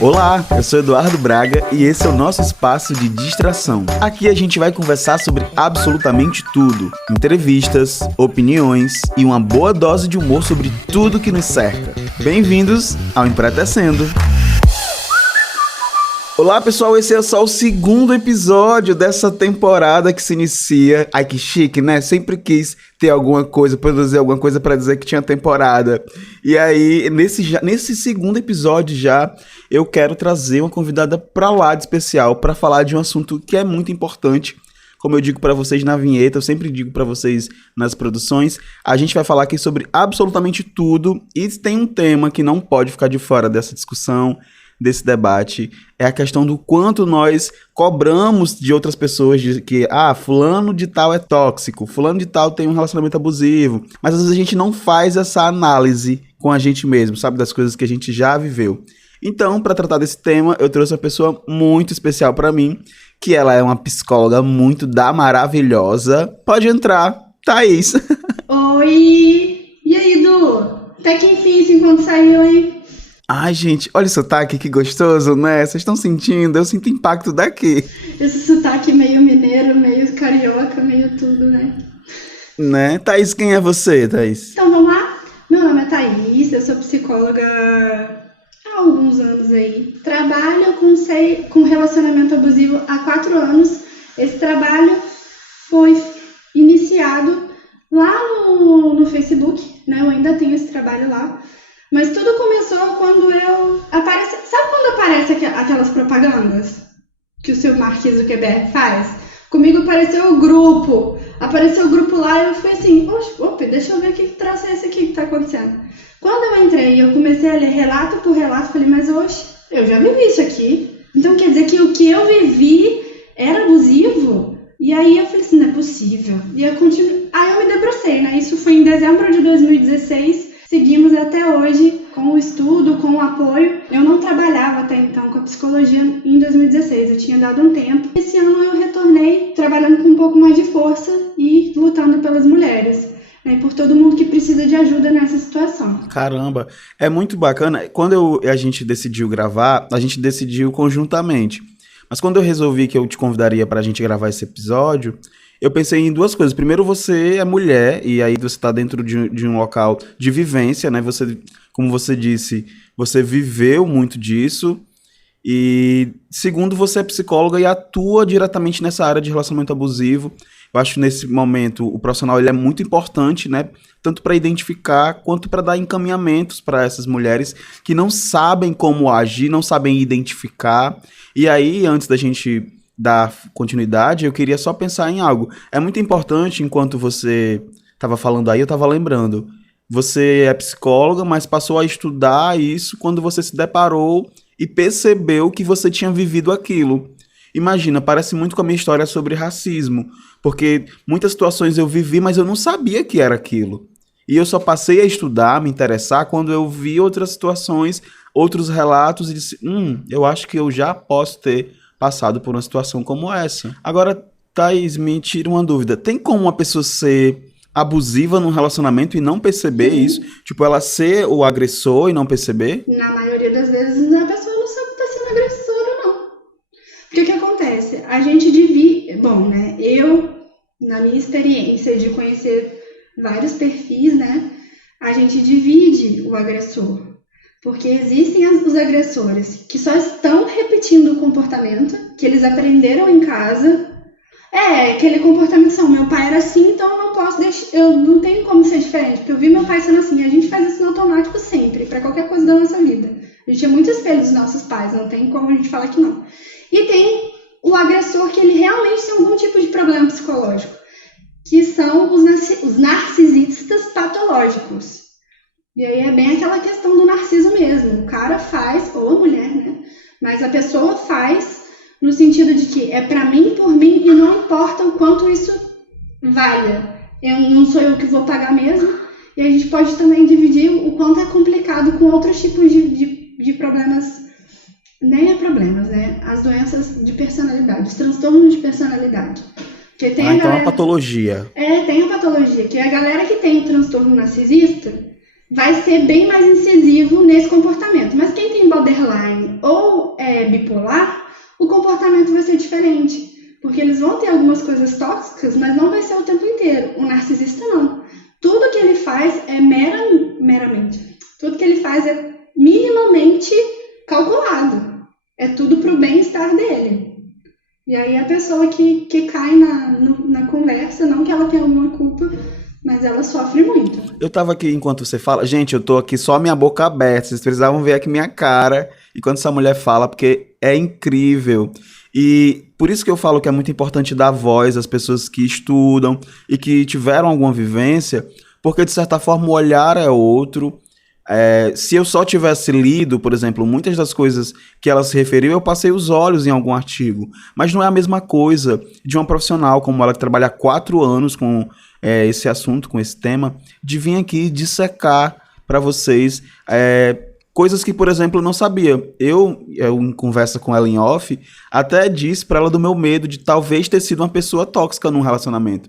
Olá, eu sou Eduardo Braga e esse é o nosso espaço de distração. Aqui a gente vai conversar sobre absolutamente tudo. Entrevistas, opiniões e uma boa dose de humor sobre tudo que nos cerca. Bem-vindos ao Empretecendo. Olá pessoal, esse é só o segundo episódio dessa temporada que se inicia. Ai que chique, né? Sempre quis ter alguma coisa, produzir alguma coisa pra dizer que tinha temporada. E aí, nesse segundo episódio já, eu quero trazer uma convidada pra lá de especial pra falar de um assunto que é muito importante. Como eu digo pra vocês na vinheta, eu sempre digo pra vocês nas produções, a gente vai falar aqui sobre absolutamente tudo e tem um tema que não pode ficar de fora dessa discussão, desse debate, é a questão do quanto nós cobramos de outras pessoas de que, fulano de tal é tóxico, fulano de tal tem um relacionamento abusivo, mas às vezes a gente não faz essa análise com a gente mesmo, sabe, das coisas que a gente já viveu. Então, para tratar desse tema, eu trouxe uma pessoa muito especial para mim, que ela é uma psicóloga muito maravilhosa. Pode entrar, Thaís. Oi! E aí, Du? Até que enfim, esse encontro saiu, hein? Ai, gente, olha o sotaque, que gostoso, né? Vocês estão sentindo? Eu sinto impacto daqui. Esse sotaque meio mineiro, meio carioca, meio tudo, né? Né? Thaís, quem é você, Thaís? Então, vamos lá? Meu nome é Thaís, eu sou psicóloga há alguns anos aí. Trabalho com relacionamento abusivo há 4 anos. Esse trabalho foi iniciado lá no Facebook, né? Eu ainda tenho esse trabalho lá. Mas tudo começou quando sabe quando aparece aquelas propagandas que o seu Mark Zuckerberg faz? Comigo apareceu o grupo lá e eu fui assim, opa, deixa eu ver que traço é esse aqui que tá acontecendo. Quando eu entrei, eu comecei a ler relato por relato, falei, mas eu já vivi isso aqui. Então quer dizer que o que eu vivi era abusivo? E aí eu falei assim, não é possível. E aí eu me debrucei, né? Isso foi em dezembro de 2016. Seguimos até hoje com o estudo, com o apoio. Eu não trabalhava até então com a psicologia em 2016, eu tinha dado um tempo. Esse ano eu retornei trabalhando com um pouco mais de força e lutando pelas mulheres, né, por todo mundo que precisa de ajuda nessa situação. Caramba, é muito bacana. Quando a gente decidiu gravar, a gente decidiu conjuntamente. Mas quando eu resolvi que eu te convidaria pra gente gravar esse episódio, eu pensei em duas coisas. Primeiro, você é mulher, e aí você está dentro de um local de vivência, né? Você, como você disse, você viveu muito disso. E segundo, você é psicóloga e atua diretamente nessa área de relacionamento abusivo. Eu acho que nesse momento o profissional ele é muito importante, né? Tanto para identificar quanto para dar encaminhamentos para essas mulheres que não sabem como agir, não sabem identificar. E aí, antes da gente dar continuidade, eu queria só pensar em algo. É muito importante, enquanto você estava falando aí, eu estava lembrando. Você é psicóloga, mas passou a estudar isso quando você se deparou e percebeu que você tinha vivido aquilo. Imagina, parece muito com a minha história sobre racismo, porque muitas situações eu vivi, mas eu não sabia que era aquilo. E eu só passei a estudar, me interessar, quando eu vi outras situações, outros relatos e disse, eu acho que eu já posso ter passado por uma situação como essa. Agora, Thaís, me tira uma dúvida. Tem como uma pessoa ser abusiva num relacionamento e não perceber isso? Tipo, ela ser o agressor e não perceber? Na maioria das vezes, a pessoa não sabe que tá sendo agressora, não. Porque o que acontece? A gente divide... Bom, né? Eu, na minha experiência de conhecer vários perfis, né? A gente divide o agressor. Porque existem os agressores que só estão repetindo o comportamento que eles aprenderam em casa. Aquele comportamento meu pai era assim, então eu não posso deixar, eu não tenho como ser diferente, porque eu vi meu pai sendo assim. A gente faz isso no automático sempre, para qualquer coisa da nossa vida. A gente é muito espelho dos nossos pais, não tem como a gente falar que não. E tem o agressor que ele realmente tem algum tipo de problema psicológico, que são os narcisistas patológicos. E aí é bem aquela questão do narciso mesmo. O cara faz, ou a mulher, né? Mas a pessoa faz no sentido de que é pra mim, por mim, e não importa o quanto isso valha. Não sou eu que vou pagar mesmo. E a gente pode também dividir o quanto é complicado com outros tipos de problemas. Nem é problemas, né? As doenças de personalidade, os transtornos de personalidade. Porque tem então é patologia. Tem a patologia, que é a galera que tem o transtorno narcisista vai ser bem mais incisivo nesse comportamento. bipolar, o comportamento vai ser diferente. Porque eles vão ter algumas coisas tóxicas, mas não vai ser o tempo inteiro. O narcisista não. Tudo que ele faz é meramente. Tudo que ele faz é minimamente calculado. É tudo pro bem-estar dele. E aí a pessoa que cai na conversa, não que ela tenha alguma culpa, mas ela sofre muito. Eu tava aqui enquanto você fala. Gente, eu tô aqui só minha boca aberta. Vocês precisavam ver aqui minha cara enquanto essa mulher fala, porque é incrível. E por isso que eu falo que é muito importante dar voz às pessoas que estudam e que tiveram alguma vivência, porque de certa forma o olhar é outro. Se eu só tivesse lido, por exemplo, muitas das coisas que ela se referiu, eu passei os olhos em algum artigo. Mas não é a mesma coisa de uma profissional como ela, que trabalha há 4 anos com esse assunto, com esse tema, de vir aqui dissecar para vocês coisas que, por exemplo, eu não sabia. Eu, em conversa com ela em off, até disse para ela do meu medo de talvez ter sido uma pessoa tóxica num relacionamento.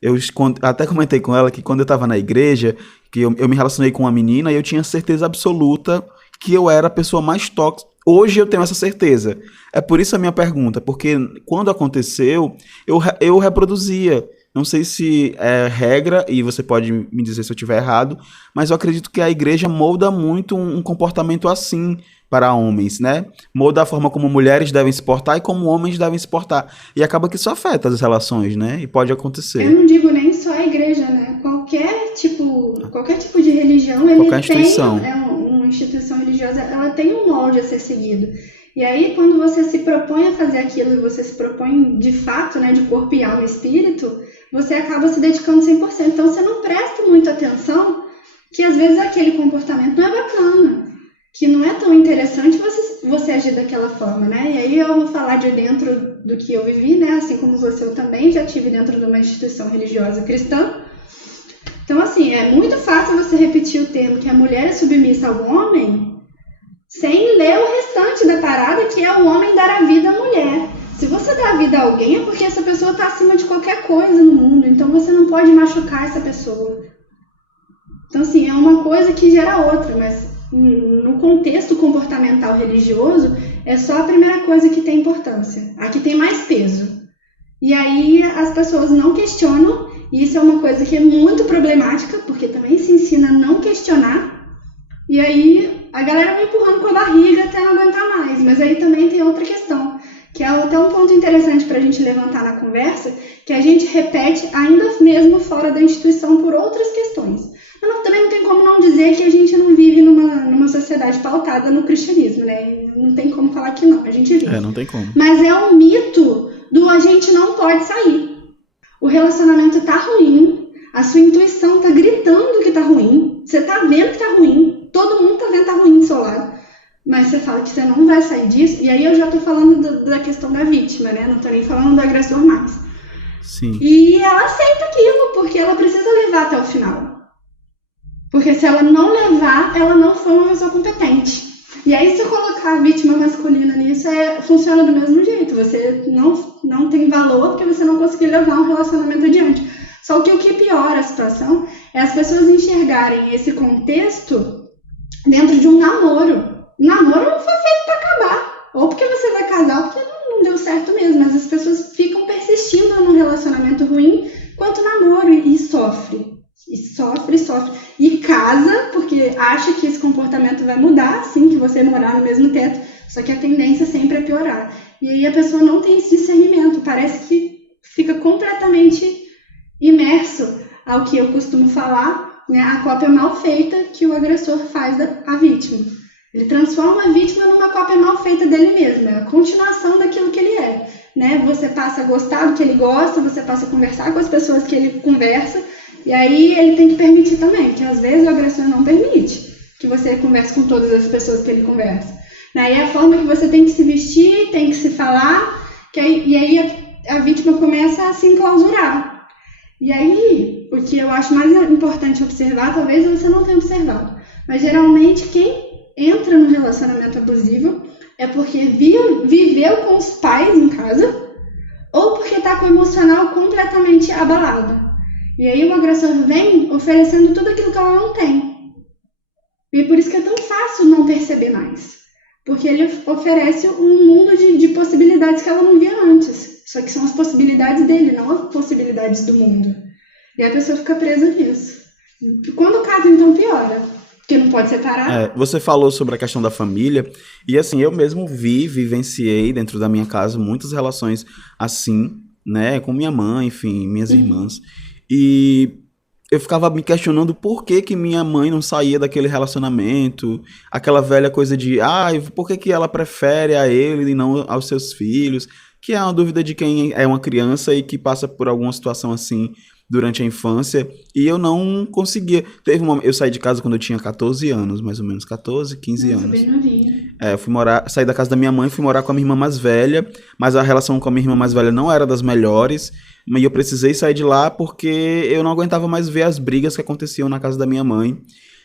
Eu até comentei com ela que quando eu estava na igreja, que eu me relacionei com uma menina e eu tinha certeza absoluta que eu era a pessoa mais tóxica. Hoje eu tenho essa certeza. É por isso a minha pergunta, porque quando aconteceu, eu reproduzia. Não sei se é regra, e você pode me dizer se eu estiver errado, mas eu acredito que a igreja molda muito um comportamento assim para homens, né? Molda a forma como mulheres devem se portar e como homens devem se portar. E acaba que isso afeta as relações, né? E pode acontecer. Eu não digo nem só a igreja, né? Qualquer tipo de religião, ele qualquer instituição. tem uma instituição religiosa, ela tem um molde a ser seguido. E aí, quando você se propõe a fazer aquilo e você se propõe de fato, né, de corpo e alma e espírito, você acaba se dedicando 100%. Então, você não presta muita atenção que, às vezes, aquele comportamento não é bacana, que não é tão interessante você agir daquela forma, né? E aí eu vou falar de dentro do que eu vivi, né? Assim como você, eu também já estive dentro de uma instituição religiosa cristã. Então, assim, é muito fácil você repetir o termo que a mulher é submissa ao homem sem ler o restante da parada, que é o homem dar a vida à mulher. Se você dá a vida a alguém, é porque essa pessoa está acima de qualquer coisa no mundo. Então, você não pode machucar essa pessoa. Então, assim, é uma coisa que gera outra, mas no contexto comportamental religioso, é só a primeira coisa que tem importância. A que tem mais peso. E aí, as pessoas não questionam, e isso é uma coisa que é muito problemática, porque também se ensina a não questionar. E aí, a galera vai empurrando com a barriga até não aguentar mais. Mas aí também tem outra questão, que é até um ponto interessante para a gente levantar na conversa, que a gente repete ainda mesmo fora da instituição por outras questões. Mas também não tem como não dizer que a gente não vive numa sociedade pautada no cristianismo, né? Não tem como falar que não, a gente vive. Não tem como. Mas é um mito do a gente não pode sair. O relacionamento tá ruim, a sua intuição tá gritando que tá ruim, você tá vendo que tá ruim, todo mundo tá vendo que tá ruim do seu lado. Mas você fala que você não vai sair disso, e aí eu já tô falando da questão da vítima, né? Não tô nem falando do agressor mais. Sim. E ela aceita aquilo, porque ela precisa levar até o final. Porque se ela não levar, ela não foi uma pessoa competente. E aí, se eu colocar a vítima masculina nisso, funciona do mesmo jeito. Você não tem valor porque você não conseguiu levar um relacionamento adiante. Só que o que piora a situação é as pessoas enxergarem esse contexto dentro de um namoro. O namoro não foi feito para acabar. Ou porque você vai casar, ou porque não deu certo mesmo. Mas as pessoas ficam persistindo num relacionamento ruim quanto namoro e sofre. E sofre. E casa, porque acha que esse comportamento vai mudar, assim, que você morar no mesmo teto. Só que a tendência sempre é piorar. E aí a pessoa não tem esse discernimento. Parece que fica completamente imerso ao que eu costumo falar, né? A cópia mal feita que o agressor faz da vítima. Ele transforma a vítima numa cópia mal feita dele mesmo. É a continuação daquilo que ele é, né? Você passa a gostar do que ele gosta, você passa a conversar com as pessoas que ele conversa. E aí ele tem que permitir também, que às vezes o agressor não permite que você converse com todas as pessoas que ele conversa. Daí é a forma que você tem que se vestir, tem que se falar, e aí a vítima começa a se enclausurar. E aí, o que eu acho mais importante observar, talvez você não tenha observado, mas geralmente quem entra no relacionamento abusivo é porque viveu com os pais em casa ou porque está com o emocional completamente abalado. E aí o agressor vem oferecendo tudo aquilo que ela não tem. E por isso que é tão fácil não perceber mais. porque ele oferece um mundo de possibilidades que ela não via antes. Só que são as possibilidades dele, não as possibilidades do mundo. E a pessoa fica presa nisso. Quando casa, então, piora. Porque não pode separar. Você falou sobre a questão da família, e assim, eu mesmo vivenciei dentro da minha casa muitas relações assim, né, com minha mãe, enfim, minhas irmãs, e eu ficava me questionando por que que minha mãe não saía daquele relacionamento, aquela velha coisa de, por que que ela prefere a ele e não aos seus filhos, que é uma dúvida de quem é uma criança e que passa por alguma situação assim durante a infância, e eu não conseguia. Eu saí de casa quando eu tinha 14 anos, mais ou menos, 14, 15 Nossa, anos. bem novinha. Eu saí da casa da minha mãe, fui morar com a minha irmã mais velha, mas a relação com a minha irmã mais velha não era das melhores, e eu precisei sair de lá porque eu não aguentava mais ver as brigas que aconteciam na casa da minha mãe,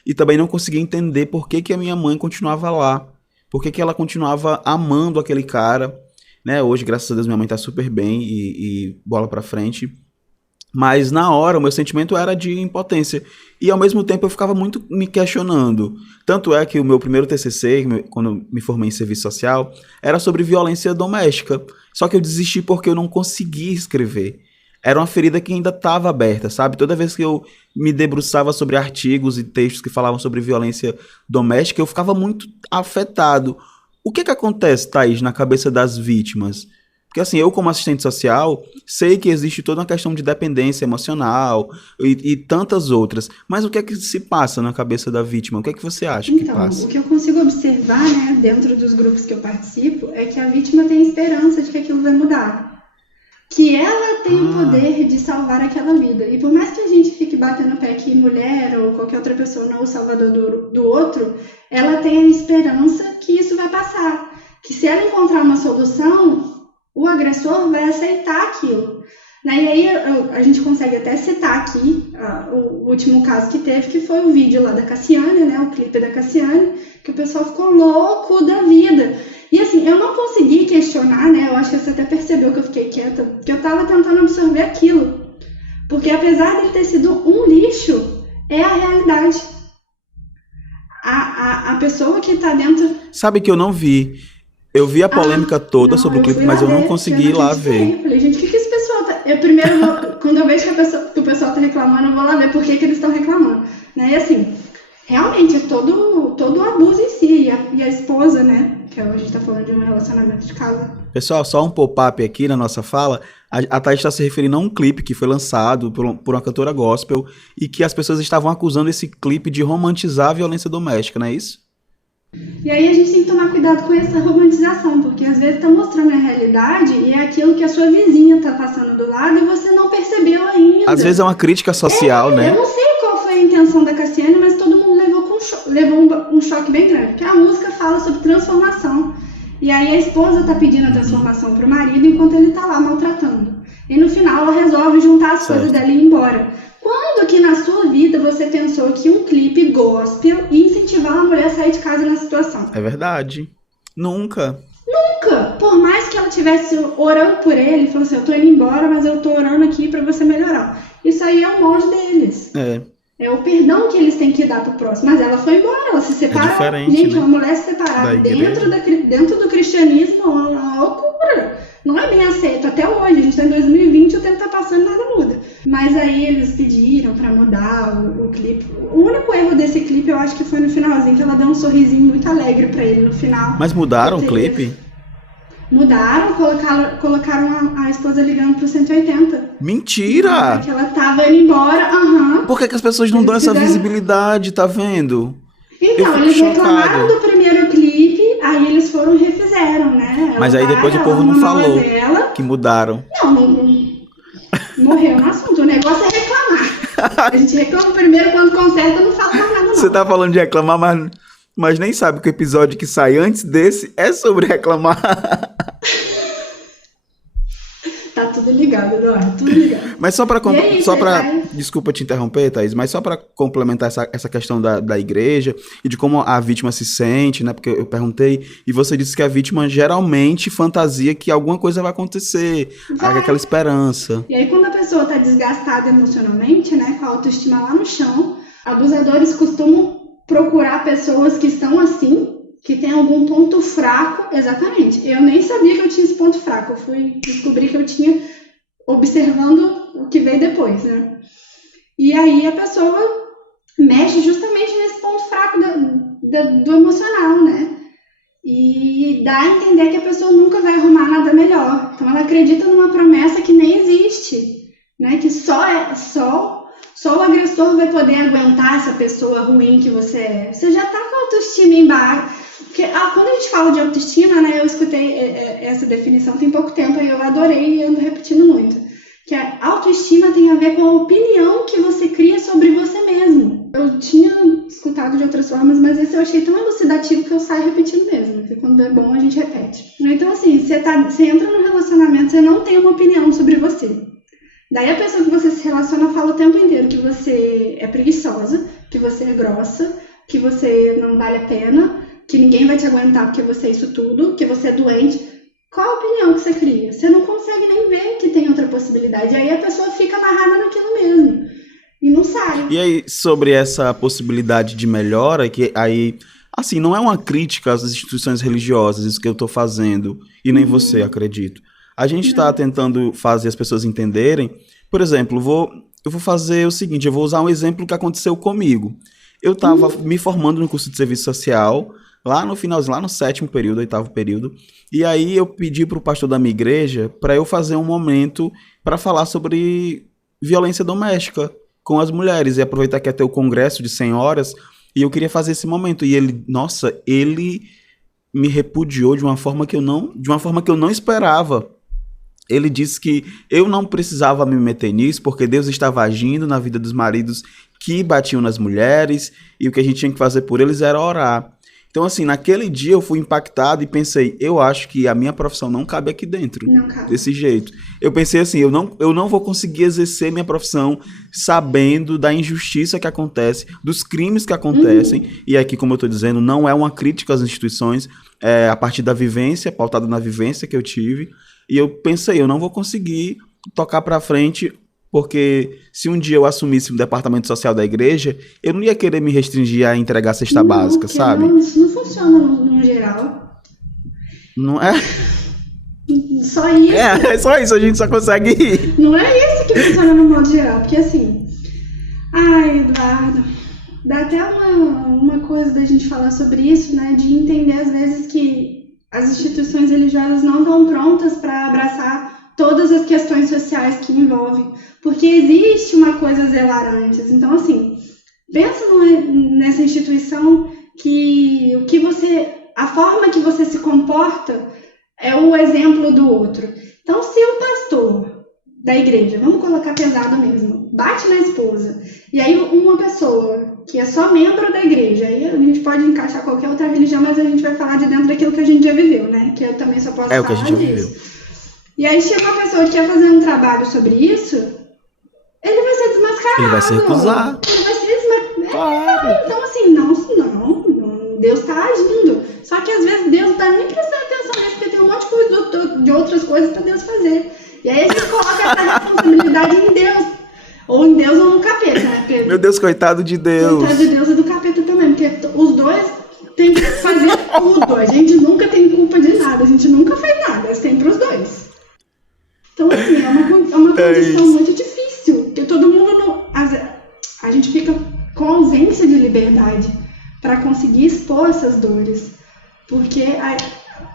e também não conseguia entender por que que a minha mãe continuava lá, por que que ela continuava amando aquele cara, né? Hoje, graças a Deus, minha mãe tá super bem e bola pra frente. Mas na hora o meu sentimento era de impotência. E ao mesmo tempo eu ficava muito me questionando. Tanto é que o meu primeiro TCC, quando eu me formei em serviço social, era sobre violência doméstica. Só que eu desisti porque eu não conseguia escrever. Era uma ferida que ainda estava aberta, sabe? Toda vez que eu me debruçava sobre artigos e textos que falavam sobre violência doméstica, eu ficava muito afetado. O que acontece, Thaís, na cabeça das vítimas? Porque assim, eu como assistente social, sei que existe toda uma questão de dependência emocional e tantas outras. Mas o que é que se passa na cabeça da vítima? O que é que você acha que passa? Então, o que eu consigo observar, né, dentro dos grupos que eu participo, é que a vítima tem esperança de que aquilo vai mudar. Que ela tem o poder de salvar aquela vida. E por mais que a gente fique batendo o pé que mulher ou qualquer outra pessoa não é o salvador do outro, ela tem a esperança que isso vai passar. Que se ela encontrar uma solução, o agressor vai aceitar aquilo. Né? E aí a gente consegue até citar aqui o último caso que teve, que foi o vídeo lá da Cassiane, né? O clipe da Cassiane, que o pessoal ficou louco da vida. E assim, eu não consegui questionar, né? Eu acho que você até percebeu que eu fiquei quieta, porque eu tava tentando absorver aquilo. Porque apesar de ter sido um lixo, é a realidade. A pessoa que tá dentro... Sabe que eu não vi. Eu vi a polêmica toda sobre o clipe, mas eu não consegui ir lá ver. Eu falei, gente, o que esse pessoal tá... Eu primeiro, quando eu vejo que o pessoal tá reclamando, eu vou lá ver por que eles estão reclamando. Né? E assim, realmente, é todo o abuso em si. E a esposa, né? Que a gente tá falando de um relacionamento de casa. Pessoal, só um pop-up aqui na nossa fala. A Thaís está se referindo a um clipe que foi lançado por uma cantora gospel e que as pessoas estavam acusando esse clipe de romantizar a violência doméstica, não é isso? E aí a gente tem que tomar cuidado com essa romantização, porque às vezes tá mostrando a realidade e é aquilo que a sua vizinha tá passando do lado e você não percebeu ainda. Às vezes é uma crítica social, né? Eu não sei qual foi a intenção da Cassiane, mas todo mundo levou um choque bem grande, porque a música fala sobre transformação. E aí a esposa tá pedindo a transformação pro marido enquanto ele tá lá maltratando. E no final ela resolve juntar as coisas dela e ir embora. Quando que na sua vida você pensou que um clipe gospel ia incentivar uma mulher a sair de casa nessa situação? É verdade. Nunca. Nunca! Por mais que ela estivesse orando por ele, falou assim, eu tô indo embora, mas eu tô orando aqui pra você melhorar. Isso aí é o molde deles. É o perdão que eles têm que dar pro próximo. Mas ela foi embora, ela se separou. É diferente, gente, né? uma mulher se separar dentro do cristianismo é uma loucura. Não é bem aceito até hoje. A gente tá em 2020, o tempo tá passando e nada muda. Mas aí eles pediram pra mudar o clipe. O único erro desse clipe, eu acho que foi no finalzinho, que ela deu um sorrisinho muito alegre pra ele no final. Mas mudaram o clipe? Mudaram, colocaram a esposa ligando pro 180. Mentira! Porque ela tava indo embora, Por que as pessoas não dão essa visibilidade, tá vendo? Então, eles reclamaram do primeiro clipe, aí eles foram e refizeram, né? Mas aí depois o povo não falou que mudaram. Não, morreu no assunto. O negócio é reclamar. A gente reclama primeiro, quando conserta, não fala mais nada não. Você tá falando de reclamar, mas nem sabe que o episódio que sai antes desse é sobre reclamar. Tá tudo ligado, Eduardo, tudo ligado. Mas desculpa te interromper, Thaís, mas só para complementar essa questão da igreja e de como a vítima se sente, né? Porque eu perguntei e você disse que a vítima geralmente fantasia que alguma coisa vai acontecer, aquela esperança. E aí quando a pessoa tá desgastada emocionalmente, né, com a autoestima lá no chão, abusadores costumam procurar pessoas que estão assim, que tem algum ponto fraco, exatamente. Eu nem sabia que eu tinha esse ponto fraco. Eu fui descobrir que eu tinha observando o que veio depois, né? E aí a pessoa mexe justamente nesse ponto fraco do emocional, né? E dá a entender que a pessoa nunca vai arrumar nada melhor. Então ela acredita numa promessa que nem existe, né? Que só o agressor vai poder aguentar essa pessoa ruim que você é. Você já tá com a autoestima embaixo. Porque quando a gente fala de autoestima, né? Eu escutei essa definição tem pouco tempo e eu adorei e ando repetindo muito. Que a autoestima tem a ver com a opinião que você cria sobre você mesmo. Eu tinha escutado de outras formas, mas esse eu achei tão elucidativo que eu saio repetindo mesmo. Porque quando é bom, a gente repete. Então, assim, você entra num relacionamento, você não tem uma opinião sobre você. Daí a pessoa que você se relaciona fala o tempo inteiro que você é preguiçosa, que você é grossa, que você não vale a pena, que ninguém vai te aguentar porque você é isso tudo, que você é doente. Qual a opinião que você cria? Você não consegue nem ver que tem outra possibilidade. E aí a pessoa fica amarrada naquilo mesmo. E não sai. E aí, sobre essa possibilidade de melhora, que aí, assim, não é uma crítica às instituições religiosas, isso que eu tô fazendo, e nem você, acredito. A gente está tentando fazer as pessoas entenderem. Por exemplo, eu vou fazer o seguinte, eu vou usar um exemplo que aconteceu comigo. Eu estava me formando no curso de serviço social, lá no finalzinho, lá no 7º período, 8º período, e aí eu pedi para o pastor da minha igreja para eu fazer um momento para falar sobre violência doméstica com as mulheres, e aproveitar que ia ter o congresso de 100 horas, e eu queria fazer esse momento, e ele me repudiou de uma forma que eu não esperava. Ele disse que eu não precisava me meter nisso, porque Deus estava agindo na vida dos maridos que batiam nas mulheres, e o que a gente tinha que fazer por eles era orar. Então, assim, naquele dia eu fui impactado e pensei, eu acho que a minha profissão não cabe aqui dentro, desse jeito. Eu pensei assim, eu não vou conseguir exercer minha profissão sabendo da injustiça que acontece, dos crimes que acontecem, e aqui, como eu estou dizendo, não é uma crítica às instituições, é a partir da vivência, pautada na vivência que eu tive, e eu pensei, eu não vou conseguir tocar para frente, porque se um dia eu assumisse o departamento social da igreja, eu não ia querer me restringir a entregar cesta básica, sabe? Não, isso não funciona no geral. Não é? Só isso. É só isso, a gente só consegue ir. Não é isso que funciona no modo geral, porque assim... Ai, Eduardo, dá até uma coisa da gente falar sobre isso, né? De entender às vezes que as instituições religiosas não estão prontas para abraçar todas as questões sociais que envolvem, porque existe uma coisa a zelar antes. Então, assim, pensa nessa instituição que a forma que você se comporta é o exemplo do outro. Então, se o pastor da igreja, vamos colocar pesado mesmo, bate na esposa, e aí uma pessoa que é só membro da igreja, aí a gente pode encaixar qualquer outra religião, mas a gente vai falar de dentro daquilo que a gente já viveu, né? Que eu também só posso falar o que a gente já viveu. E aí chega uma pessoa que quer fazer um trabalho sobre isso, ele vai ser desmascarado. Ele vai se recusar. Ele vai ser desmascarado. Claro. Então assim, não, Deus está agindo. Só que às vezes Deus não tá nem prestando atenção nisso, porque tem um monte de coisa de outras coisas para Deus fazer. E aí a gente coloca essa responsabilidade em Deus. Ou em Deus ou no capeta, né? Porque, meu Deus, coitado de Deus. Coitado de Deus e do capeta também, porque os dois têm que fazer tudo. A gente nunca tem culpa de nada, a gente nunca fez nada, é sempre os dois. Então, assim, é uma condição muito difícil, porque todo mundo não... A gente fica com ausência de liberdade para conseguir expor essas dores, porque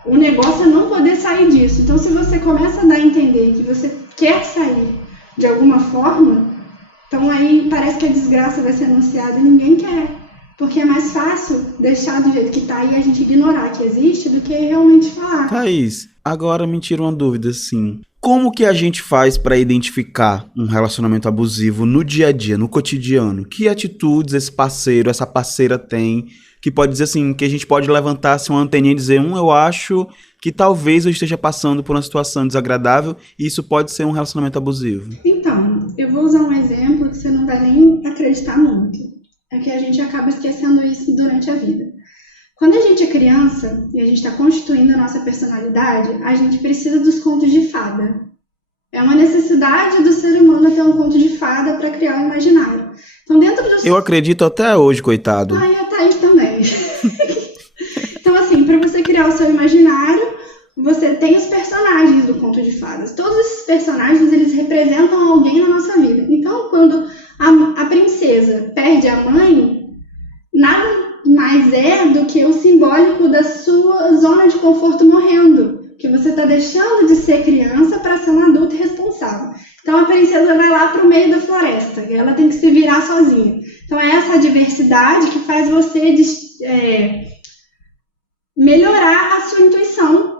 o negócio é não poder sair disso. Então, se você começa a dar a entender que você quer sair de alguma forma, então aí parece que a desgraça vai ser anunciada e ninguém quer, porque é mais fácil deixar do jeito que tá e a gente ignorar que existe do que realmente falar. Thaís, agora me tira uma dúvida, assim. Como que a gente faz para identificar um relacionamento abusivo no dia a dia, no cotidiano? Que atitudes esse parceiro, essa parceira tem, que pode dizer assim, que a gente pode levantar assim, uma anteninha e dizer, eu acho que talvez eu esteja passando por uma situação desagradável e isso pode ser um relacionamento abusivo? Então, eu vou usar um exemplo que você não vai nem acreditar muito. É que a gente acaba esquecendo isso durante a vida. Quando a gente é criança e a gente está constituindo a nossa personalidade, a gente precisa dos contos de fada. É uma necessidade do ser humano ter um conto de fada para criar um imaginário. Então, dentro dos... Eu acredito até hoje, coitado. Ah, eu Thaís também. Então, assim, para você criar o seu imaginário, você tem os personagens do conto de fadas. Todos esses personagens, eles representam alguém na nossa vida. Então, quando a princesa perde a mãe, nada mais é do que o simbólico da sua zona de conforto morrendo. Que você está deixando de ser criança para ser um adulto responsável. Então, a princesa vai lá para o meio da floresta e ela tem que se virar sozinha. Então, é essa adversidade que faz você melhorar a sua intuição.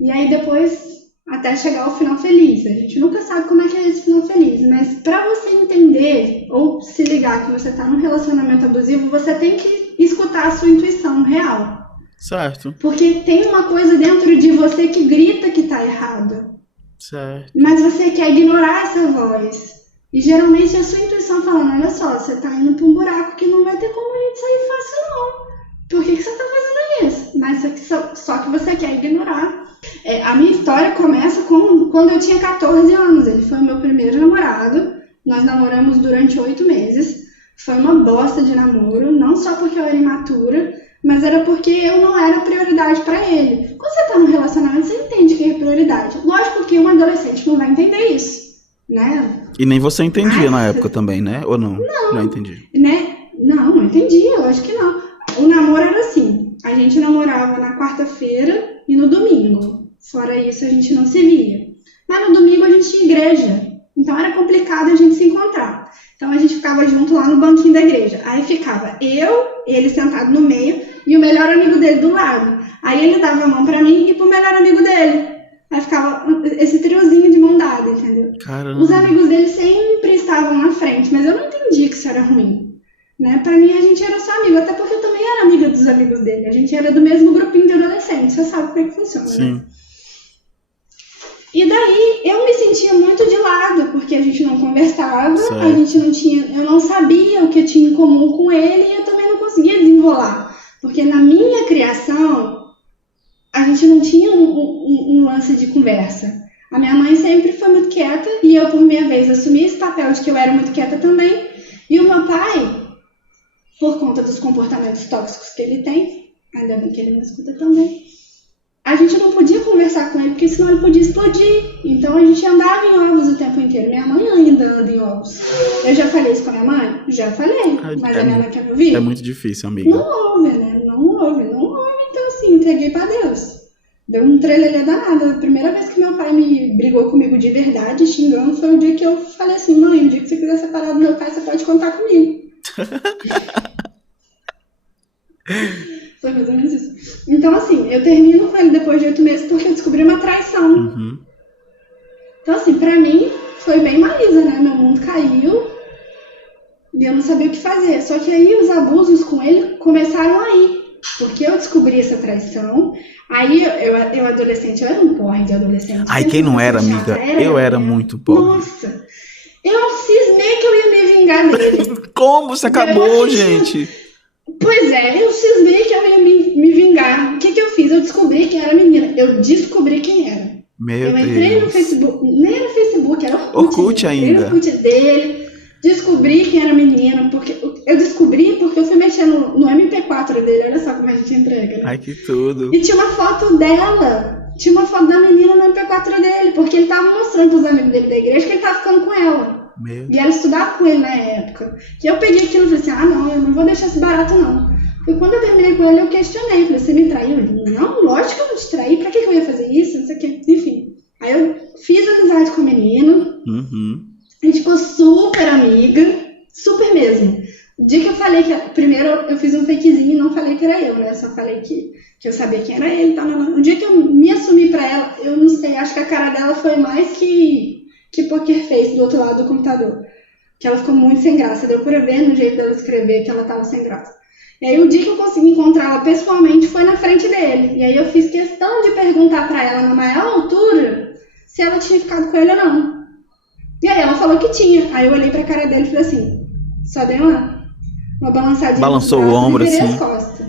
E aí depois até chegar ao final feliz. A gente nunca sabe como é que é esse final feliz, mas para você entender ou se ligar que você está num relacionamento abusivo, você tem que escutar a sua intuição real. Certo. Porque tem uma coisa dentro de você que grita que tá errado. Certo. Mas você quer ignorar essa voz. E geralmente é a sua intuição falando, olha só, você tá indo pra um buraco que não vai ter como a gente sair fácil não. Por que você tá fazendo isso? Mas só que você quer ignorar. A minha história começa quando eu tinha 14 anos. Ele foi o meu primeiro namorado. Nós namoramos durante 8 meses. Foi uma bosta de namoro. Não só porque eu era imatura, mas era porque eu não era prioridade pra ele. Quando você tá num relacionamento, você entende que é prioridade. Lógico que um adolescente não vai entender isso, né? E nem você entendia na época também, né? Ou não? Não entendi. Né? Não entendia, lógico que não. O namoro era assim, a gente namorava na quarta-feira e no domingo. Fora isso, a gente não se via. Mas no domingo a gente tinha igreja, então era complicado a gente se encontrar. Então a gente ficava junto lá no banquinho da igreja. Aí ficava ele sentado no meio e o melhor amigo dele do lado. Aí ele dava a mão pra mim e pro melhor amigo dele. Aí ficava esse triozinho de mão dada, entendeu? Caramba. Os amigos dele sempre estavam na frente, mas eu não entendi que isso era ruim. Né? Pra mim, a gente era só amigo, até porque eu também era amiga dos amigos dele. A gente era do mesmo grupinho de adolescentes, você sabe como é que funciona, Sim. né? E daí, eu me sentia muito de lado, porque a gente não conversava, certo. a gente não tinha, eu não sabia o que eu tinha em comum com ele e eu também não conseguia desenrolar. Porque na minha criação, a gente não tinha um lance de conversa. A minha mãe sempre foi muito quieta e eu, por minha vez, assumi esse papel de que eu era muito quieta também. E o meu pai, por conta dos comportamentos tóxicos que ele tem, ainda bem que ele não escuta também, a gente não podia conversar com ele, porque senão ele podia explodir. Então a gente andava em ovos o tempo inteiro. Minha mãe ainda anda em ovos. Eu já falei isso com a minha mãe? Já falei. Mas a minha mãe quer me ouvir? É muito difícil, amiga. Não ouve, né? Não ouve. Então assim, entreguei pra Deus. Deu um trelelê danado. A primeira vez que meu pai me brigou comigo de verdade, xingando, foi o dia que eu falei assim, mãe, o dia que você quiser separar do meu pai, você pode contar comigo. Foi mais ou menos isso. Então, assim, eu termino com ele depois de 8 meses porque eu descobri uma traição. Uhum. Então, assim, pra mim, foi bem Marisa, né? Meu mundo caiu e eu não sabia o que fazer. Só que aí os abusos com ele começaram aí. Porque eu descobri essa traição. Aí, eu adolescente, eu era um porre de adolescente. Ai, quem não era, amiga? Eu era muito porre. Nossa! Eu cismei que eu ia me vingar dele. Como você acabou, gente? Pois é, eu cismei que eu ia me vingar. O que eu fiz? Eu descobri que era menina. Eu descobri quem era. Eu entrei no Facebook, nem era Facebook, era Orkut ainda. Entrei no Orkut dele, descobri quem era menina, porque eu descobri porque eu fui mexer no MP4 dele, olha só como a gente entrega. Ai, que tudo. E tinha uma foto dela, tinha uma foto da menina no MP4 dele, porque ele tava mostrando pros amigos dele da igreja que ele tava ficando com ela. E ela estudava com ele na época. E eu peguei aquilo e falei assim, não, eu não vou deixar esse barato não. E quando eu terminei com ele, eu questionei, falei, você me traiu? Ele, não, lógico que eu não te traí, pra que eu ia fazer isso, não sei o que, enfim. Aí eu fiz amizade com o menino, a gente ficou super amiga, super mesmo. O dia que eu falei que, primeiro eu fiz um fakezinho e não falei que era eu, né, só falei que eu sabia quem era ele, tá, não. O dia que eu me assumi pra ela, eu não sei, acho que a cara dela foi mais que poker face do outro lado do computador. Que ela ficou muito sem graça, deu pra ver no jeito dela escrever que ela tava sem graça. E aí o dia que eu consegui encontrá-la pessoalmente foi na frente dele. E aí eu fiz questão de perguntar pra ela na maior altura se ela tinha ficado com ele ou não. E aí ela falou que tinha. Aí eu olhei pra cara dele e falei assim, só dei uma balançadinha. Balançou o ombro assim. As costas.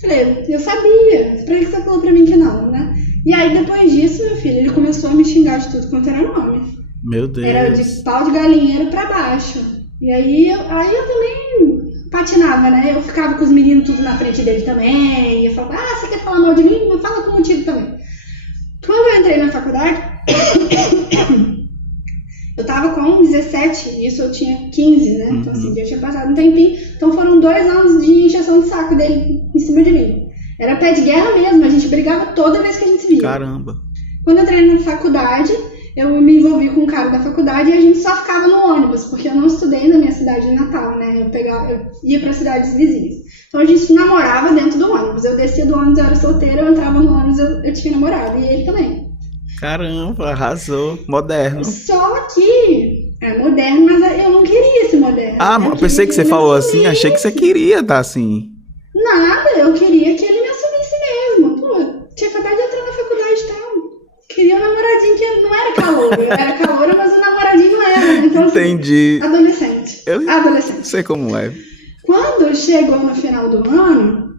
Falei, eu sabia. Pra que você falou pra mim que não, né? E aí depois disso, meu filho, ele começou a me xingar de tudo quanto era nome. Meu Deus. Era de pau de galinheiro pra baixo. E aí eu também patinava, né? Eu ficava com os meninos tudo na frente dele também. Eu falava, você quer falar mal de mim, mas fala com motivo também. Quando eu entrei na faculdade, eu tava com 17, isso eu tinha 15, né? Então assim, já tinha passado um tempinho. Então foram 2 anos de encheção de saco dele em cima de mim. Era pé de guerra mesmo, a gente brigava toda vez que a gente se via. Caramba. Quando eu entrei na faculdade, eu me envolvi com um cara da faculdade e a gente só ficava no ônibus, porque eu não estudei na minha cidade natal, né? Eu ia para cidades vizinhas. Então a gente namorava dentro do ônibus. Eu descia do ônibus, eu era solteira, eu entrava no ônibus, eu tinha namorado, e ele também. Caramba, arrasou. Moderno. Só que é moderno, mas eu não queria esse moderno. Ah, eu pensei que você falou assim, achei que você queria estar assim. Nada, eu queria que ele me assumisse mesmo. Pô, tinha acabado de entrar na faculdade e tal. Queria um namoradinho que não era calouro. Eu era calouro, mas o namoradinho não era. Então, assim, entendi. Adolescente. Adolescente. Sei como é. Quando chegou no final do ano,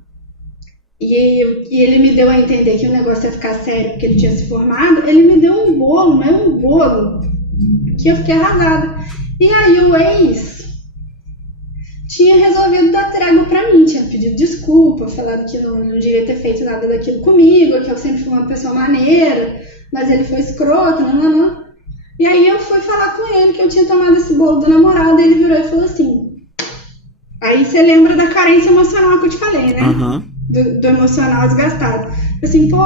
e ele me deu a entender que o negócio ia ficar sério, porque ele tinha se formado, ele me deu um bolo, que eu fiquei arrasada. E aí o ex tinha resolvido dar trégua pra mim, tinha pedido desculpa, falado que não devia ter feito nada daquilo comigo, que eu sempre fui uma pessoa maneira, mas ele foi escroto, não. E aí eu fui falar com ele que eu tinha tomado esse bolo do namorado, e ele virou e falou assim... Aí você lembra da carência emocional que eu te falei, né? Do emocional desgastado. Assim, pô,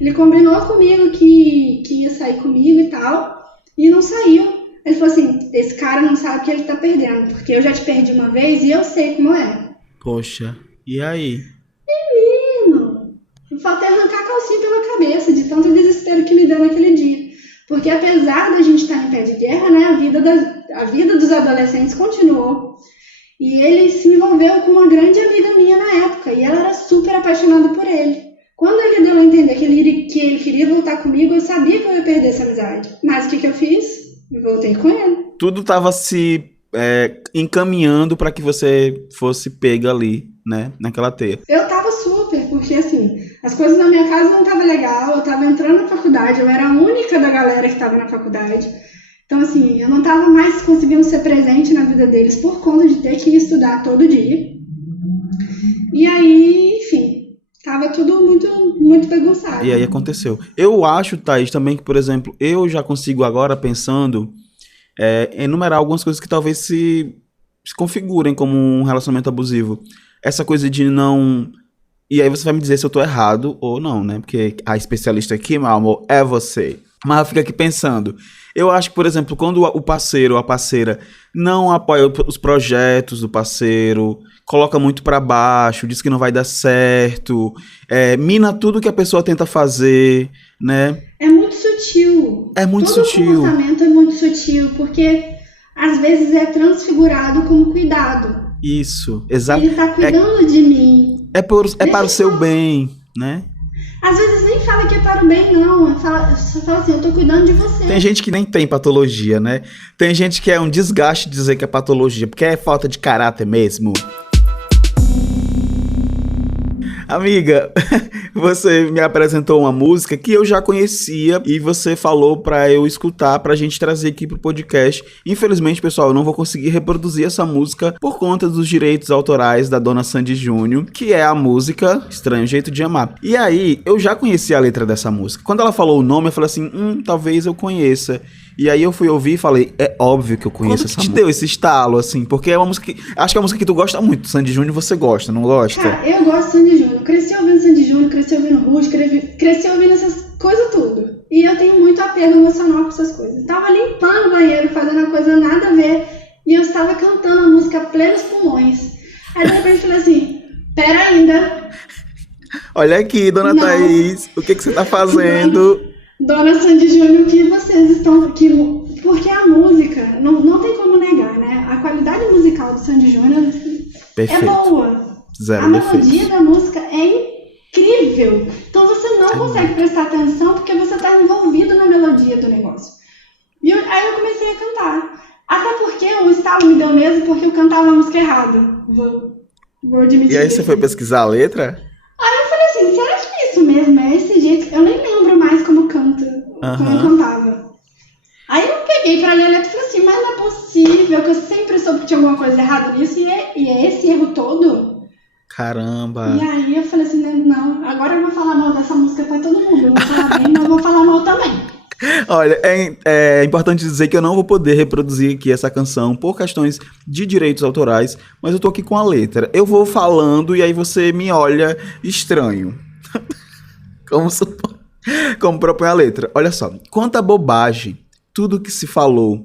ele combinou comigo que ia sair comigo e tal, e não saiu. Ele falou assim, esse cara não sabe que ele tá perdendo, porque eu já te perdi uma vez e eu sei como é. Poxa, e aí? Menino, faltei arrancar a calcinha pela cabeça, de tanto desespero que me deu naquele dia. Porque apesar da gente estar em pé de guerra, né, a vida dos adolescentes continuou. E ele se envolveu com uma grande amiga minha na época, e ela era super apaixonada por ele. Quando ele deu a entender que ele queria voltar comigo, eu sabia que eu ia perder essa amizade. Mas o que eu fiz? Voltei com ele. Tudo tava se encaminhando para que você fosse pega ali, né, naquela teia. Eu tava super, porque assim, as coisas na minha casa não estavam legal, eu tava entrando na faculdade, eu era a única da galera que tava na faculdade. Então, assim, eu não tava mais conseguindo ser presente na vida deles por conta de ter que estudar todo dia. E aí, enfim, tava tudo muito bagunçado. E aí aconteceu. Eu acho, Thaís, também que, por exemplo, eu já consigo agora, pensando, enumerar algumas coisas que talvez se configurem como um relacionamento abusivo. Essa coisa de não... E aí você vai me dizer se eu tô errado ou não, né? Porque a especialista aqui, meu amor, é você. Mas eu fico aqui pensando... Eu acho que, por exemplo, quando o parceiro ou a parceira não apoia os projetos do parceiro, coloca muito pra baixo, diz que não vai dar certo, mina tudo que a pessoa tenta fazer, né? É muito sutil. É muito sutil. Todo comportamento é muito sutil, porque às vezes é transfigurado como cuidado. Isso, exato. Ele tá cuidando de mim. É para o seu bem, né? Às vezes nem fala que é para o bem, não. Só fala assim, eu tô cuidando de você. Tem gente que nem tem patologia, né? Tem gente que é um desgaste dizer que é patologia, porque é falta de caráter mesmo. Amiga, você me apresentou uma música que eu já conhecia e você falou pra eu escutar, pra gente trazer aqui pro podcast. Infelizmente, pessoal, eu não vou conseguir reproduzir essa música por conta dos direitos autorais da dona Sandy Júnior, que é a música Estranho Jeito de Amar. E aí, eu já conhecia a letra dessa música. Quando ela falou o nome, eu falei assim, talvez eu conheça. E aí eu fui ouvir e falei, é óbvio que eu conheço essa música. Quando te deu esse estalo, assim? Porque é uma música que... Acho que é uma música que tu gosta muito. Sandy Júnior você gosta, não gosta? Cara, eu gosto de Sandy Júnior. Cresci ouvindo Sandy Júnior, cresci ouvindo Ruth, cresci ouvindo essas coisas tudo. E eu tenho muito apego emocional com essas coisas. Eu tava limpando o banheiro, fazendo uma coisa nada a ver, e eu estava cantando a música a plenos pulmões. Aí de repente eu falei assim, pera ainda. Olha aqui, dona Thaís, o que você tá fazendo? Dona Sandy Júnior, o que vocês estão aqui? Porque a música, não tem como negar, né? A qualidade musical do Sandy Júnior é boa. A melodia da música é incrível. Então você não consegue prestar atenção porque você está envolvido na melodia do negócio. E aí eu comecei a cantar. Até porque o estalo me deu mesmo porque eu cantava a música errada. Vou admitir. E aí você foi pesquisar a letra? Aí eu falei assim, será que é isso mesmo? É esse jeito? Eu nem lembro mais como canta, como eu cantava. Aí eu peguei pra ler a letra e falei assim, mas não é possível que eu sempre soube que tinha alguma coisa errada nisso e é esse erro todo? Caramba. E aí eu falei assim, não, agora eu vou falar mal dessa música pra todo mundo. Eu vou falar bem, mas eu vou falar mal também. Olha, é importante dizer que eu não vou poder reproduzir aqui essa canção por questões de direitos autorais, mas eu tô aqui com a letra. Eu vou falando e aí você me olha estranho. Como propõe a letra. Olha só. Quanta bobagem. Tudo que se falou.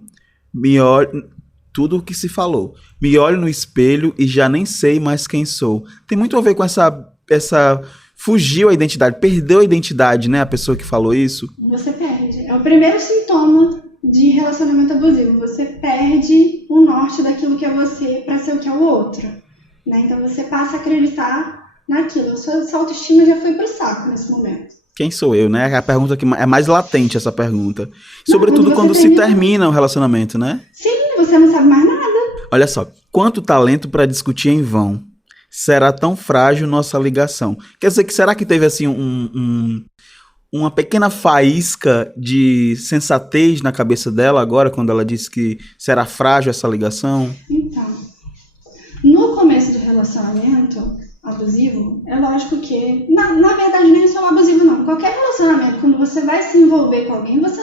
Tudo o que se falou. Me olho no espelho e já nem sei mais quem sou. Tem muito a ver com essa fugiu a identidade, perdeu a identidade, né? A pessoa que falou isso. Você perde. É o primeiro sintoma de relacionamento abusivo. Você perde o norte daquilo que é você para ser o que é o outro. Né? Então você passa a acreditar naquilo. Sua autoestima já foi pro saco nesse momento. Quem sou eu, né? É a pergunta que é mais latente, essa pergunta. Não, Sobretudo quando se termina o relacionamento, né? Sim, você não sabe mais nada. Olha só. Quanto talento para discutir em vão. Será tão frágil nossa ligação. Quer dizer, que será que teve assim uma pequena faísca de sensatez na cabeça dela agora, quando ela disse que será frágil essa ligação? Então, no começo do relacionamento abusivo, é lógico que, na verdade, nem só abusivo não. Qualquer relacionamento, quando você vai se envolver com alguém, você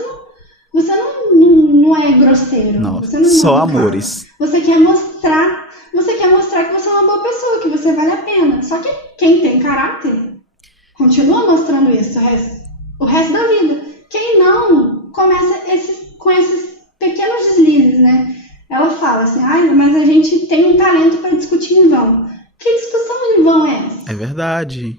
não é grosseiro. Não, você não só é amores. Você quer mostrar que você é uma boa pessoa, que você vale a pena. Só que quem tem caráter continua mostrando isso o resto da vida. Quem não, começa com esses pequenos deslizes, né? Ela fala assim, mas a gente tem um talento para discutir em vão. Que discussão em vão é essa? É verdade.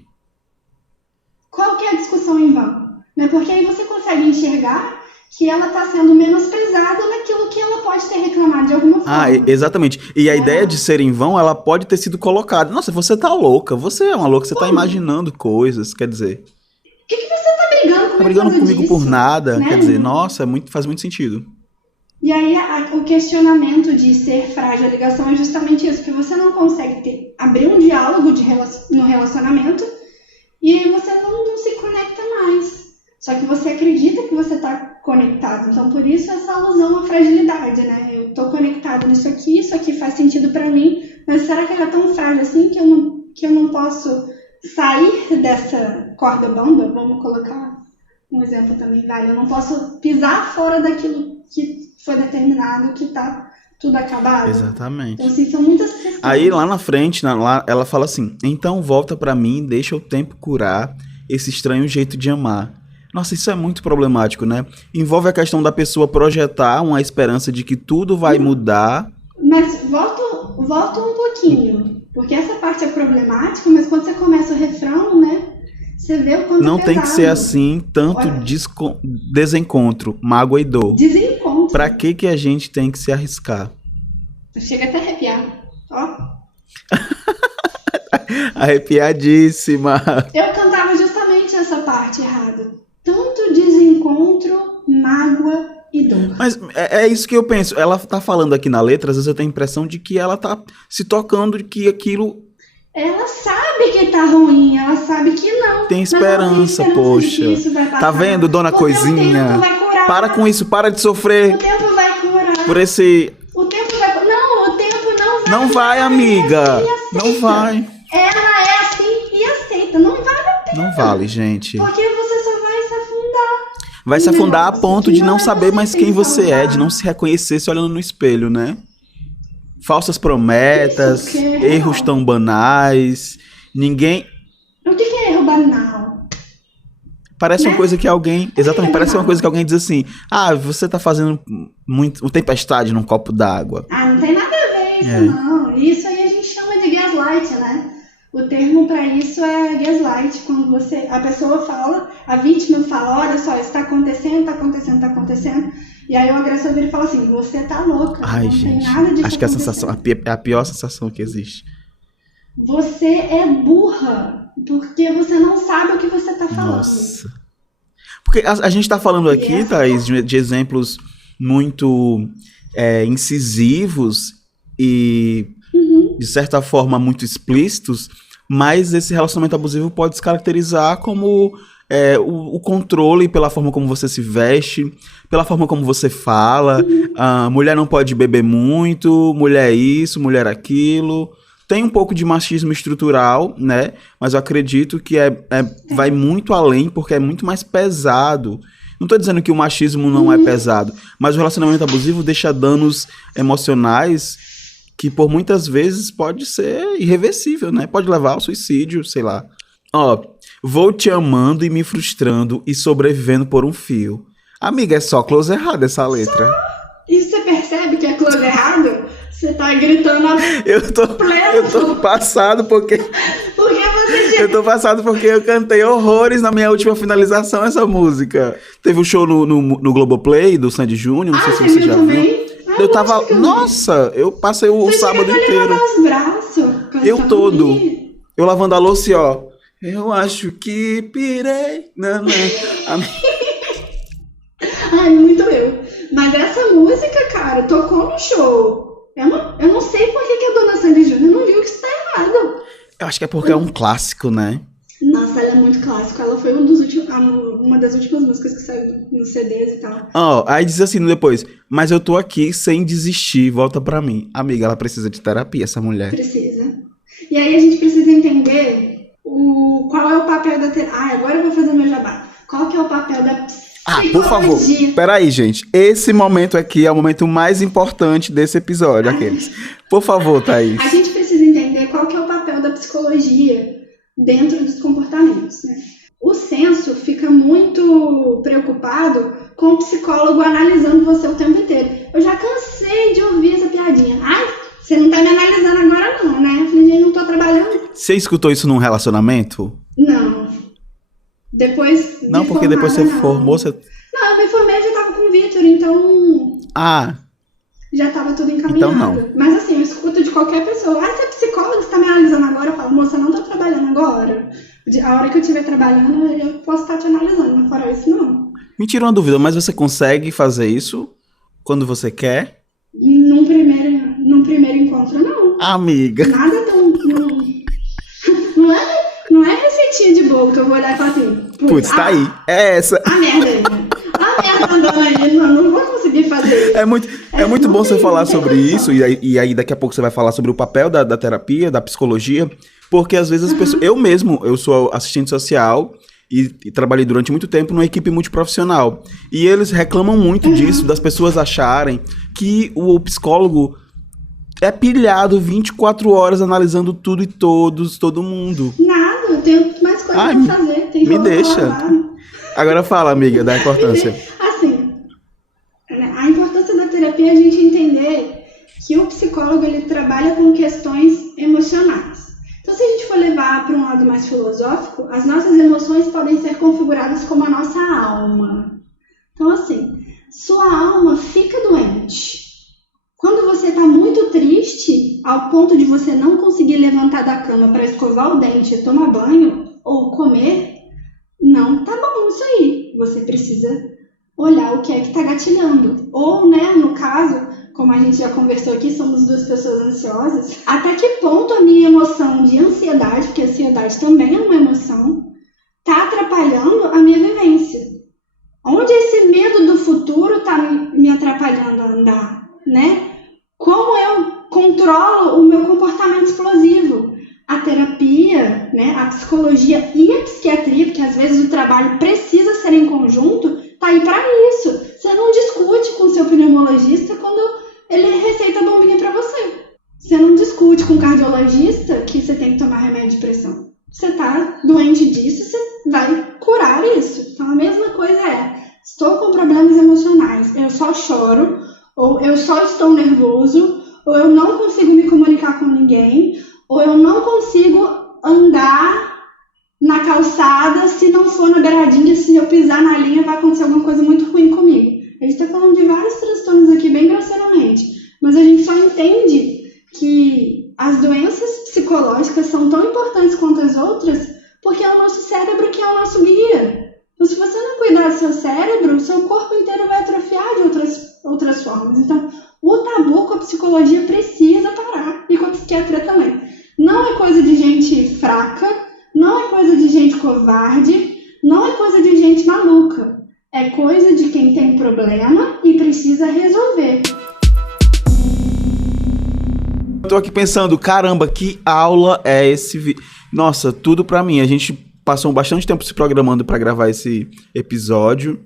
Qual que é a discussão em vão? Né? Porque aí você consegue enxergar que ela está sendo menosprezada naquilo que ela pode ter reclamado de alguma forma. Exatamente. E a ideia de ser em vão, ela pode ter sido colocada. Nossa, você tá louca. Você é uma louca, você tá imaginando coisas, quer dizer. O que você tá brigando comigo? Tá brigando comigo por nada, né? Quer dizer, nossa, faz muito sentido. E aí o questionamento de ser frágil a ligação é justamente isso, que você não consegue abrir um diálogo no relacionamento e aí você não se conecta mais. Só que você acredita que você está conectado. Então, por isso, essa alusão à fragilidade, né? Eu estou conectado nisso aqui, isso aqui faz sentido para mim, mas será que ele é tão frágil assim que eu não posso sair dessa corda bamba? Vamos colocar um exemplo também, vai. Eu não posso pisar fora daquilo que foi determinado, que está tudo acabado. Exatamente. Então, assim, são muitas questões. Aí, lá na frente, ela fala assim, então volta para mim, deixa o tempo curar esse estranho jeito de amar. Nossa, isso é muito problemático, né? Envolve a questão da pessoa projetar uma esperança de que tudo vai mudar. Mas volta um pouquinho, porque essa parte é problemática, mas quando você começa o refrão, né? Você vê o quanto Não é tem que ser pesado. assim, tanto desencontro, mágoa e dor. Desencontro. Pra que a gente tem que se arriscar? Chega até a arrepiar. Ó. Arrepiadíssima. Eu cantava justamente essa parte errada. Tanto desencontro, mágoa e dor. Mas é isso que eu penso. Ela tá falando aqui na letra, às vezes eu tenho a impressão de que ela tá se tocando de que aquilo... Ela sabe que tá ruim, ela sabe que não. Tem mas ela tem esperança, de poxa. que isso vai passar. Tá vendo, dona Porque Coisinha? O tempo vai curar. Para com isso, para de sofrer O tempo vai curar. por esse... O tempo vai... Não, o tempo não vai. Não vai, amiga. É assim, Não vai. Ela é assim e aceita. Não vale a pena. Não vale, gente. Porque você só vai se afundar. Vai se afundar a Não, ponto de não não é saber você mais que quem tem que você é, salvar. de não se reconhecer se olhando no espelho, né? Falsas prometas, Isso que é erros real. tão banais. Ninguém... O que é erro banal? Parece uma Né? coisa que alguém... Exatamente, É parece uma banal. coisa que alguém diz assim, você tá fazendo uma tempestade num copo d'água. Não tem nada a ver isso, É. não. Isso aí a gente chama de gaslight, né? O termo para isso é gaslight, quando a pessoa fala, a vítima fala, olha só, isso tá acontecendo. E aí o agressor dele fala assim, você tá louca, Ai, não gente, tem nada disso acho que a acontecendo. sensação, é a pior sensação que existe. Você é burra, porque você não sabe o que você tá falando. Nossa. Porque a gente tá falando aqui, essa- Thaís, de exemplos muito incisivos e, de certa forma, muito explícitos, mas esse relacionamento abusivo pode se caracterizar como o controle pela forma como você se veste, pela forma como você fala. Mulher não pode beber muito, mulher isso, mulher aquilo. tem um pouco de machismo estrutural, né? Mas eu acredito que vai muito além, porque é muito mais pesado. Não tô dizendo que o machismo não é pesado, mas o relacionamento abusivo deixa danos emocionais que por muitas vezes pode ser irreversível, né? Pode levar ao suicídio, sei lá. Ó, vou te amando e me frustrando e sobrevivendo por um fio. Amiga, é só close errado essa letra. E você percebe que é close errado? Você tá gritando Eu tô passado porque... Eu tô passado porque eu cantei horrores na minha última finalização essa música. Teve um show no Globoplay do Sandy Júnior, não sei se você já viu. Eu tava... Nossa, eu passei o sábado inteiro. Os braços, eu todo. Eu lavando a louça e ó... Eu acho que pirei... Não. Ai, muito eu. Mas essa música, cara, tocou no show. Eu não sei por que a dona Sandy Júnior não viu que isso tá errado. Eu acho que é porque é um clássico, né? Nossa, ela é muito clássica. Ela foi uma das últimas músicas que saiu nos CDs e tal. Ó, aí diz assim depois, mas eu tô aqui sem desistir, volta pra mim. Amiga, ela precisa de terapia, essa mulher. Precisa. E aí a gente precisa entender qual é o papel da terapia. Ah, agora eu vou fazer meu jabá. Qual que é o papel da psicologia? Por favor, peraí, gente. Esse momento aqui é o momento mais importante desse episódio, aqueles. Por favor, Thaís. A gente precisa entender qual que é o papel da psicologia dentro dos comportamentos, né? O senso fica muito preocupado com o psicólogo analisando você o tempo inteiro. Eu já cansei de ouvir essa piadinha. Ai, você não tá me analisando agora não, né? Eu falei, gente, não tô trabalhando. Você escutou isso num relacionamento? Não. Depois... Não, porque depois você formou, você... Não, eu me formei e já tava com o Vitor, então... Ah. Já tava tudo encaminhado. Então não. Mas assim, eu escuto de qualquer pessoa. Ah, você é psicóloga, você tá me analisando agora? Eu falo, moça, eu não tô trabalhando agora. A hora que eu estiver trabalhando, eu posso estar te analisando, mas fora isso, não. Me tira uma dúvida, mas você consegue fazer isso quando você quer? Num primeiro encontro, não. Amiga. Nada tão... Não é receitinha de bolo que eu vou olhar e falar assim... Putz, tá aí. É essa. A merda aí. A merda andando aí. Não vou conseguir fazer isso. É muito bom você falar sobre isso. E aí daqui a pouco você vai falar sobre o papel da terapia, da psicologia. Porque às vezes as pessoas... Eu sou assistente social e trabalhei durante muito tempo numa equipe multiprofissional. E eles reclamam muito disso, das pessoas acharem que o psicólogo... é pilhado 24 horas analisando tudo e todos, todo mundo. Nada, eu tenho mais coisa pra fazer. Tem me deixa. Agora fala, amiga, da importância. Assim, a importância da terapia é a gente entender que o psicólogo ele trabalha com questões emocionais. Então, se a gente for levar para um lado mais filosófico, as nossas emoções podem ser configuradas como a nossa alma. Então, assim, sua alma fica doente. Quando você está muito triste, ao ponto de você não conseguir levantar da cama para escovar o dente, tomar banho ou comer, não tá bom isso aí. Você precisa olhar o que é que está gatilhando. Ou, né, no caso, como a gente já conversou aqui, somos duas pessoas ansiosas, até que ponto a minha emoção de ansiedade, porque a ansiedade também é uma emoção, está atrapalhando a minha vivência. Onde esse medo do futuro está me atrapalhando a andar, né? Como eu controlo o meu comportamento explosivo? A terapia, né, a psicologia e a psiquiatria, porque às vezes o trabalho precisa ser em conjunto, tá aí para isso. Você não discute com o seu pneumologista quando ele receita bombinha para você. Você não discute com o cardiologista que você tem que tomar remédio de pressão. Você tá doente disso, você vai curar isso. Então a mesma coisa é, estou com problemas emocionais, eu só choro, ou eu só estou nervoso, ou eu não consigo me comunicar com ninguém, ou eu não consigo andar na calçada se não for na beiradinha, se eu pisar na linha vai acontecer alguma coisa muito ruim comigo. A gente está falando de vários transtornos aqui bem grosseiramente, mas a gente só entende que as doenças psicológicas são tão importantes quanto as outras porque é o nosso cérebro que é o nosso guia. Então, se você não cuidar do seu cérebro, o seu corpo inteiro vai atrofiar de outras formas. Então, o tabu com a psicologia precisa parar, e com a psiquiatria também. Não é coisa de gente fraca, não é coisa de gente covarde, não é coisa de gente maluca. É coisa de quem tem problema e precisa resolver. tô aqui pensando, caramba, que aula é esse... Nossa, tudo pra mim. A gente passou bastante tempo se programando pra gravar esse episódio,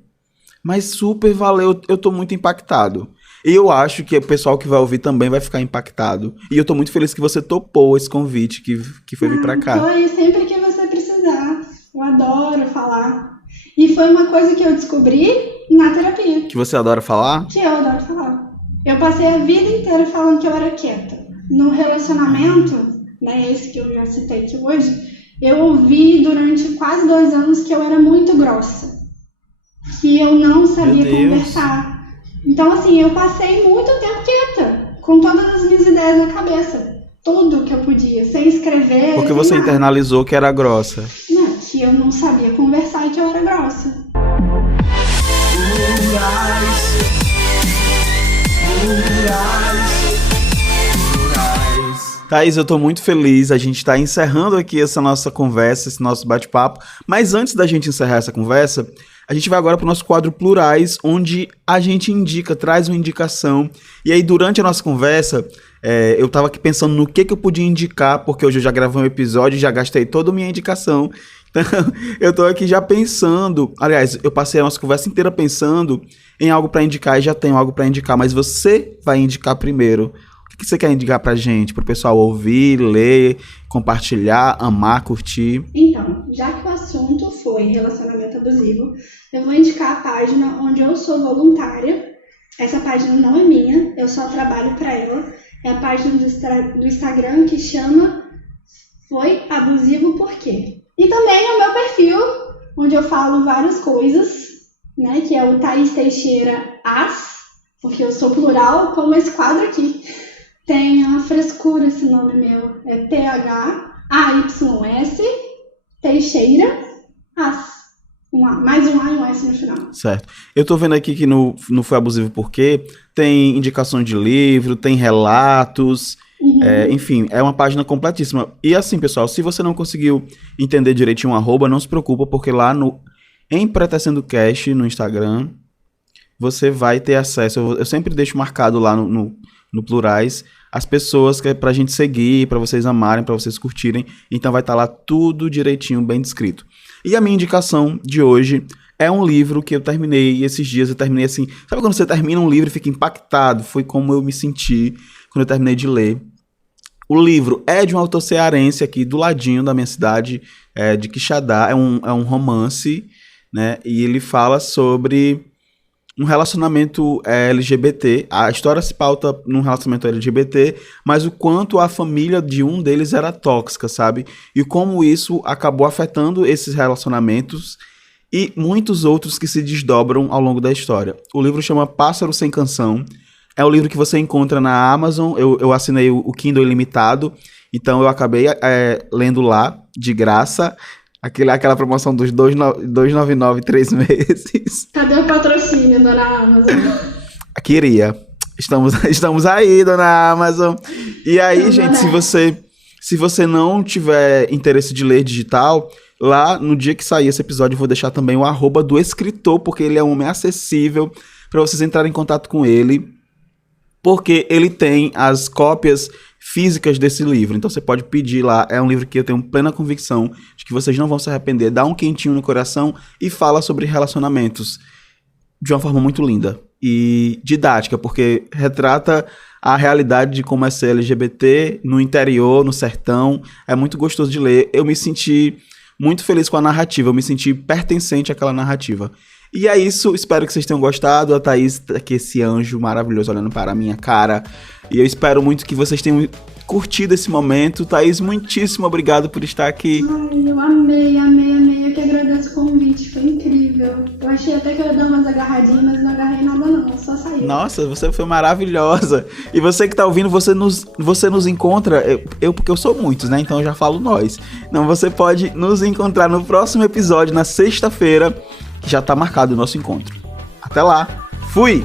mas super valeu, eu tô muito impactado. E eu acho que o pessoal que vai ouvir também vai ficar impactado. E eu tô muito feliz que você topou esse convite, que foi vir pra cá. Foi sempre que você precisar. Eu adoro falar. E foi uma coisa que eu descobri na terapia. Que você adora falar? Que eu adoro falar. Eu passei a vida inteira falando que eu era quieta. No relacionamento, né, esse que eu já citei aqui hoje, eu ouvi durante quase 2 anos que eu era muito grossa. Que eu não sabia conversar. Então, assim, eu passei muito tempo quieta, com todas as minhas ideias na cabeça. Tudo que eu podia, sem escrever. Porque você nada. Internalizou que era grossa. Não, que eu não sabia conversar e que eu era grossa. Thaís, eu tô muito feliz, a gente tá encerrando aqui essa nossa conversa, esse nosso bate-papo, mas antes da gente encerrar essa conversa, a gente vai agora pro nosso quadro Plurais, onde a gente traz uma indicação, e aí durante a nossa conversa, eu tava aqui pensando no que eu podia indicar, porque hoje eu já gravei um episódio e já gastei toda a minha indicação, então eu tô aqui já pensando, aliás, eu passei a nossa conversa inteira pensando em algo pra indicar e já tenho algo pra indicar, mas você vai indicar primeiro. O que você quer indicar pra gente, pro pessoal ouvir, ler, compartilhar, amar, curtir? Então, já que o assunto foi relacionamento abusivo, eu vou indicar a página onde eu sou voluntária. Essa página não é minha, eu só trabalho pra ela. É a página do Instagram que chama Foi Abusivo Por Quê? E também é o meu perfil, onde eu falo várias coisas, né? Que é o Thaís Teixeira As, porque eu sou plural, como esse quadro aqui. Tem a frescura esse nome meu, é THAYS Teixeira As, mais um A e um S no final. Certo. Eu tô vendo aqui que no Foi Abusivo Por Quê tem indicações de livro, tem relatos, enfim, é uma página completíssima. E assim, pessoal, se você não conseguiu entender direitinho o arroba, não se preocupa, porque lá em Pretecendo Cast, no Instagram, você vai ter acesso, eu sempre deixo marcado lá no Plurais, as pessoas que é pra gente seguir, pra vocês amarem, pra vocês curtirem. Então vai estar lá tudo direitinho, bem descrito. E a minha indicação de hoje é um livro que eu terminei esses dias. Eu terminei assim... Sabe quando você termina um livro e fica impactado? Foi como eu me senti quando eu terminei de ler. O livro é de um autor cearense aqui do ladinho da minha cidade, de Quixadá. É um romance, né? E ele fala sobre um relacionamento LGBT, a história se pauta num relacionamento LGBT, mas o quanto a família de um deles era tóxica, sabe? E como isso acabou afetando esses relacionamentos e muitos outros que se desdobram ao longo da história. O livro chama Pássaro Sem Canção, é um livro que você encontra na Amazon, eu assinei o Kindle Ilimitado, então eu acabei lendo lá, de graça, aquela promoção dos R$2,99 3 meses. Cadê o patrocínio, dona Amazon? Queria. Estamos aí, dona Amazon. E aí, então, gente, se você não tiver interesse de ler digital, lá no dia que sair esse episódio eu vou deixar também o arroba do escritor, porque ele é um homem acessível para vocês entrarem em contato com ele, porque ele tem as cópias físicas desse livro, então você pode pedir lá, é um livro que eu tenho plena convicção de que vocês não vão se arrepender, dá um quentinho no coração e fala sobre relacionamentos de uma forma muito linda e didática, porque retrata a realidade de como é ser LGBT no interior, no sertão, é muito gostoso de ler, eu me senti muito feliz com a narrativa, eu me senti pertencente àquela narrativa. E é isso, espero que vocês tenham gostado. A Thaís, aqui esse anjo maravilhoso olhando para a minha cara. E eu espero muito que vocês tenham curtido esse momento. Thaís, muitíssimo obrigado por estar aqui. Ai, eu amei. Eu que agradeço o convite, foi incrível. Eu achei até que eu ia dar umas agarradinhas, mas não agarrei nada não, só saiu. Nossa, você foi maravilhosa. E você que tá ouvindo, você nos encontra, porque eu sou muitos, né? Então eu já falo nós. Então você pode nos encontrar no próximo episódio, na sexta-feira, que já tá marcado o nosso encontro. Até lá. Fui!